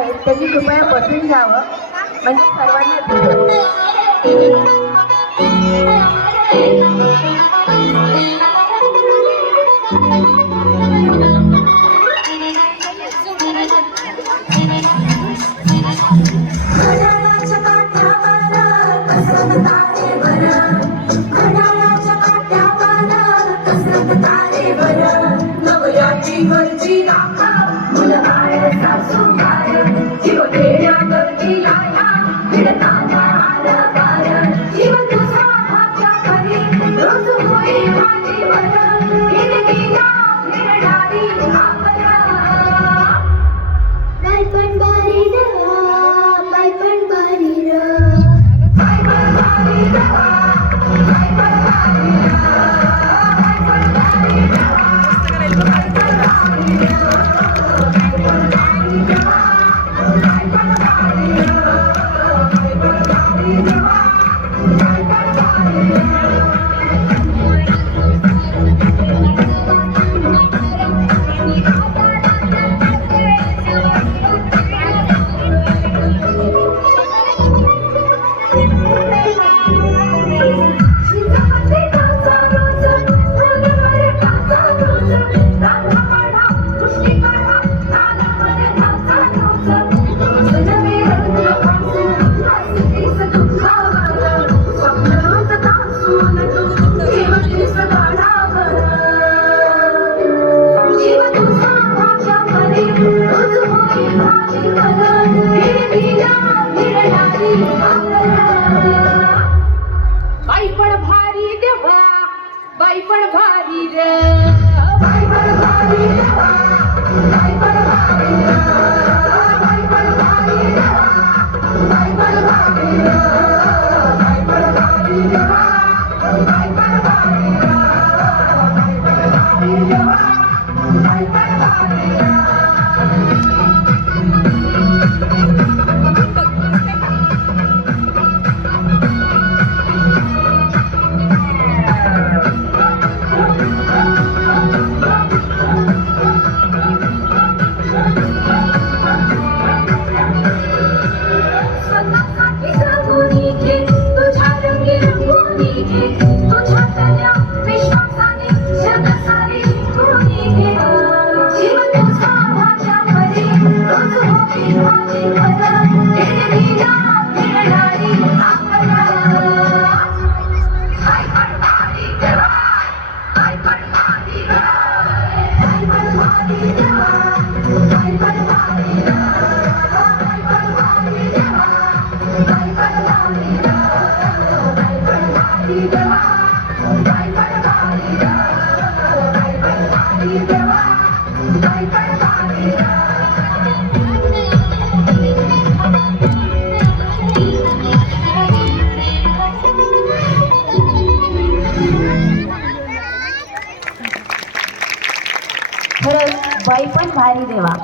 आहेत त्यांनी कृपया बसून जावं म्हणजे सर्वांना दिसतं. वरची राखा मुलं बाळ सासू बाळ जीव खेड्या करती लाया फिरताना आलं बाळ जीव तुझा भाच्या घरी रोज होई माझी बरं हिरवीला फिरणारी आकरा बाई पण बारी बाई पण बारी बाई पण बारी बाई पण बाई पण भारी देवा बाई पण भारी रे बाई पण भारी देवा बाई पण भारी बाई पण भारी देवा बाई पण भारी बाई पण भारी देवा बाई पण भारी बाई पण भारी देवा बाई पण भारी खरंच बाई पण भारी देवा